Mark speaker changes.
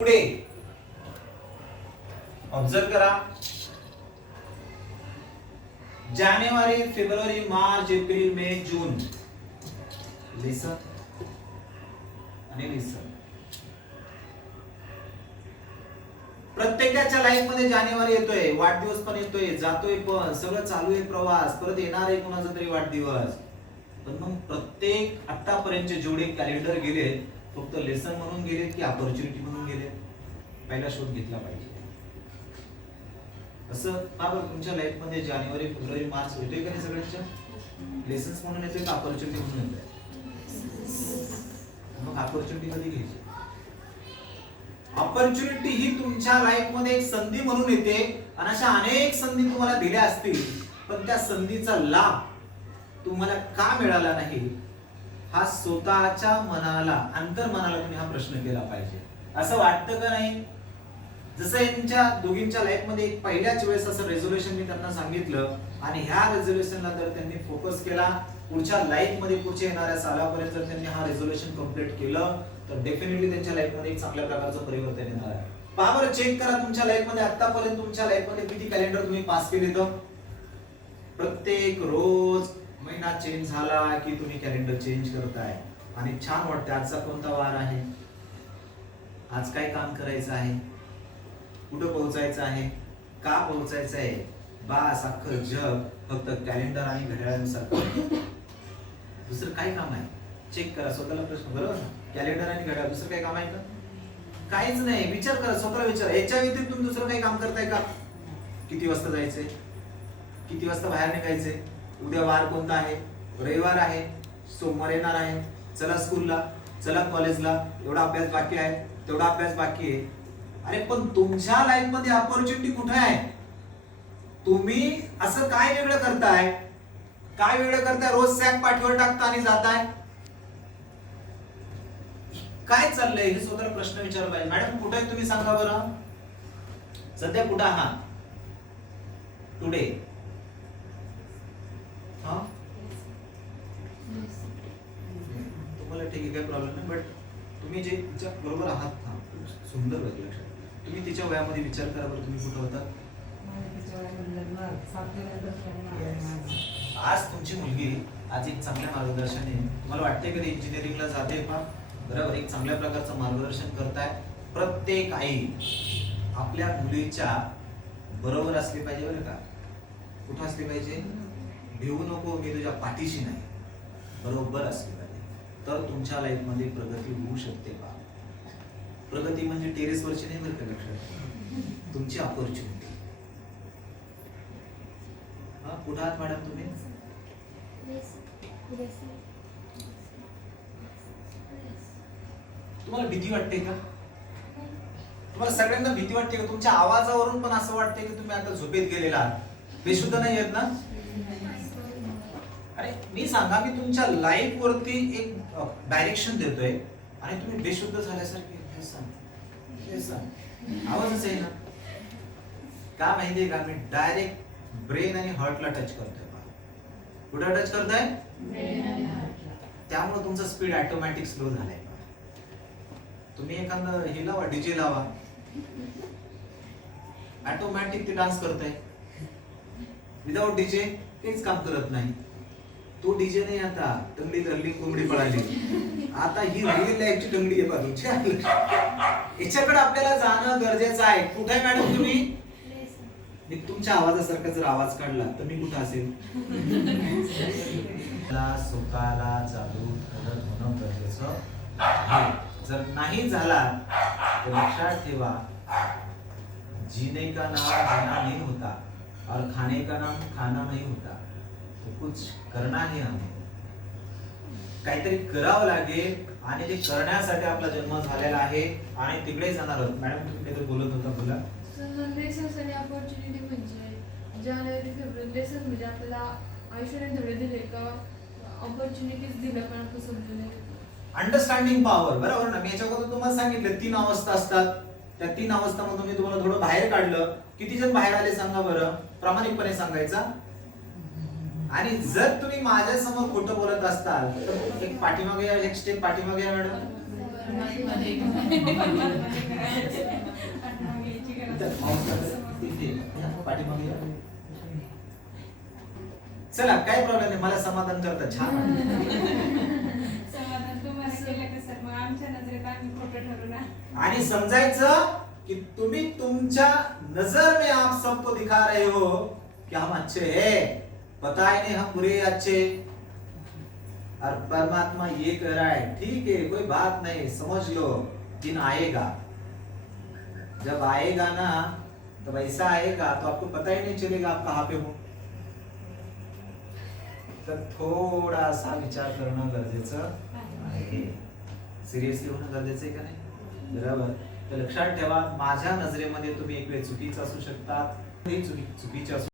Speaker 1: पुढे. ऑब्झर्व करा. जानेवारी फेब्रुवारी मार्च एप्रिल मे जून. लिसन आणि लिसन प्रत्येकाच्या लाईफमध्ये जानेवारी येतोय वाढदिवस पण येतोय जातोय पण सगळं चालू आहे प्रवास परत येणार आहे कोणाचा तरी वाढदिवस. पण मग प्रत्येक आतापर्यंत जेवढे कॅलेंडर गेले फक्त लेसन म्हणून गेले की ऑपॉर्च्युनिटी म्हणून गेले पहिला शोध घेतला पाहिजे. असं का बरं तुमच्या लाईफमध्ये जानेवारी फेब्रुवारी मार्च होते का नाही सगळ्यांच्या? लेसन्स म्हणून येतोय का ऑपॉर्च्युनिटी म्हणून येतोय? मग ऑपॉर्च्युनिटी कधी घ्यायची? ऑपॉर्च्युनिटी ही तुमच्या लाईफमध्ये एक संधी म्हणून येते आणि अशा अनेक संधी तुम्हाला दिल्या असतील पण त्या संधीचा लाभ तुम्हाला का मिळाला नाही? हा स्वतःच्या मनाला अंतर मनाला तुम्ही हा प्रश्न केला पाहिजे. असं वाटतं का नाही? जसं यांच्या दोघींच्या लाईफमध्ये एक पहिल्याच वेळेस असं रेझोल्युशन मी त्यांना सांगितलं आणि ह्या रेझोल्युशनला जर त्यांनी फोकस केला पुढच्या लाईफमध्ये पुढच्या येणाऱ्या सालापर्यंत जर त्यांनी हा रेझोल्युशन कंप्लीट केलं तर डेफिनेटली त्यांच्या लाईफमध्ये एक चांगल्या प्रकारचं परिवर्तन येणार आहे. पहा बरं चेक करा तुमच्या लाईफमध्ये आतापर्यंत तुमच्या लाईफमध्ये किती कॅलेंडर तुम्ही पास केले तर प्रत्येक रोज महिना चेंज झाला की तुम्ही कॅलेंडर चेंज करताय. आणि छान वाटतं आजचा कोणता वार आहे? आज काय काम करायचं आहे? कुठं पोहोचायचं आहे? का पोहोचायचं आहे? बास अख्खं जग फक्त कॅलेंडर आणि घड्याळानुसार दुसरं काय काम आहे? चेक करा स्वतःला प्रश्न बरोबर कॅलेंडर आणि घड्याळ दुसरं काय काम आहे का? काहीच नाही. विचार करा स्वतःला विचार. याच्या व्यतिरिक्त तुम्ही दुसरं काही काम करताय का? किती वाजता जायचंय? किती वाजता बाहेर निघायचंय? उद्या वार कोणता आहे? रविवार आहे सोमवार येणार आहे. चला स्कूलला चला कॉलेजला एवढा अभ्यास बाकी आहे तेवढा अभ्यास बाकी आहे. अरे पण तुमच्या लाईफमध्ये ऑपॉर्च्युनिटी कुठे आहे? तुम्ही असं काय वेगळं करताय? काय वेगळं करताय? रोज सॅक पाठीवर टाकता आणि जाताय? काय चाललंय? हे स्वतःला प्रश्न विचारला पाहिजे. मॅडम कुठे आहे तुम्ही सांगा बरं? सध्या कुठं आहात? टुडे हा ठीक आहे काही प्रॉब्लेम नाही. बट तुम्ही जे तिच्या बरोबर आहात ना खूप सुंदर वाटलं लक्षात. तुम्ही तिच्या वयामध्ये विचार करा बरं तुम्ही कुठं होता? आज तुमची मुलगी आज एक चांगल्या मार्गदर्शनाने तुम्हाला वाटते कधी इंजिनिअरिंगला जाते का? बरोबर एक चांगल्या प्रकारचं मार्गदर्शन करताय. प्रत्येक आई आपल्या मुलीच्या बरोबर असली पाहिजे बरं का. कुठं असली पाहिजे? भिवू नको मी तुझ्या पाठीशी नाही. बरोबर असली तर तुमच्या लाईफमध्ये प्रगती होऊ शकते का? प्रगती म्हणजे टेरेसवरची नाही बरं का लक्षात तुमची अपॉर्च्युनिटी हा कुठं आहात मॅडम तुम्ही? तुम्हाला भीती वाटते का? तुम्हाला सगळ्यांना भीती वाटते का? तुमच्या आवाजावरून पण असं वाटते की तुम्ही आता झोपेत गेलेला आहात. बेशुद्ध नाही येत ना? अरे मी सांगा मी तुमच्या लाईफ वरती एक डायरेक्शन देतोय. आणि तुम्ही बेशुद्ध झाल्यासारखे हे सांग. हे सांग. आवाजच आहे ना का माहितीये का? मी डायरेक्ट ब्रेन आणि हार्टला टच करतोय कुठं टच करताय? त्यामुळे तुमचा स्पीड ऑटोमॅटिक स्लो झालाय तुम्ही एखादं हे लावा डीजे लावा. ऑटोमॅटिक ते डान्स करताय. विदाउट डीजे काहीच काम करत नाही. तो डीजे नाही आता. टंगडी धरली कोंबडी पळाली. आता ही रिअल लाईफची टंगडी आहे बा याच्याकडे आपल्याला जाणं गरजेचं आहे. कुठे मॅडम तुम्ही? मी तुमच्या आवाजासारखा जर आवाज काढला तर मी कुठं असेल? सुखाला स्वतःला करत होणं गरजेचं आहे. जर नाही झाला तर लक्षात ठेवा. जीने का नाम जीना नहीं होता. और खाने का नाम खाना नहीं होता. तो कुछ करना ही हमें काहीतरी करावं लागेल आणि ते करण्यासाठी आपला जन्म झालेला आहे आणि तिकडे जाणार आहोत. मॅडम तुम्ही काहीतरी बोलत होता बोला.
Speaker 2: लेसन्स आणि अपॉर्च्युनिटी म्हणजे जानेवारी फेब्रुवारी लेसन्स म्हणजे आपल्याला आयुष्याने धडे दिले का? अपॉर्च्युनिटीज दिल्या पण आपण समजून.
Speaker 1: अंडरस्टँडिंग पॉवर बरोबर ना? मी याच्याबद्दल तुम्हाला सांगितलं तीन अवस्था असतात. त्या तीन अवस्थामधून मी तुम्हाला थोडं बाहेर काढलं. किती जण बाहेर आले सांगा बरं? प्रामाणिकपणे सांगायचा. आणि जर तुम्ही माझ्यासमोर खोटं बोलत असताल तर एक पाठीमागे या, एक स्टेप पाठीमागे या मॅडम पाठीमागे या. चला काय प्रॉब्लेम नाही मला समाधान करता छान. आणि समजायचं कि तुम्ही तुमच्या नजर में आप सबको दिखा रहे हो कि हम अच्छे हैं. पता ही नहीं हम बुरे अच्छे। और परमात्मा ये कह रहा है ठीक है कोई बात नहीं समझ लो दिन आएगा। जब आएगा ना तब ऐसा आएगा तो आपको पता ही नहीं चलेगा आप कहाँ पे हो। तर थोडासा विचार करणं गरजेचं आहे सिरियसली होणं गरजेचं आहे का नाही? बरोबर. तर लक्षात ठेवा माझ्या नजरेमध्ये तुम्ही एक वेळ चुकीचं असू शकतात चुकी चुकीचे असू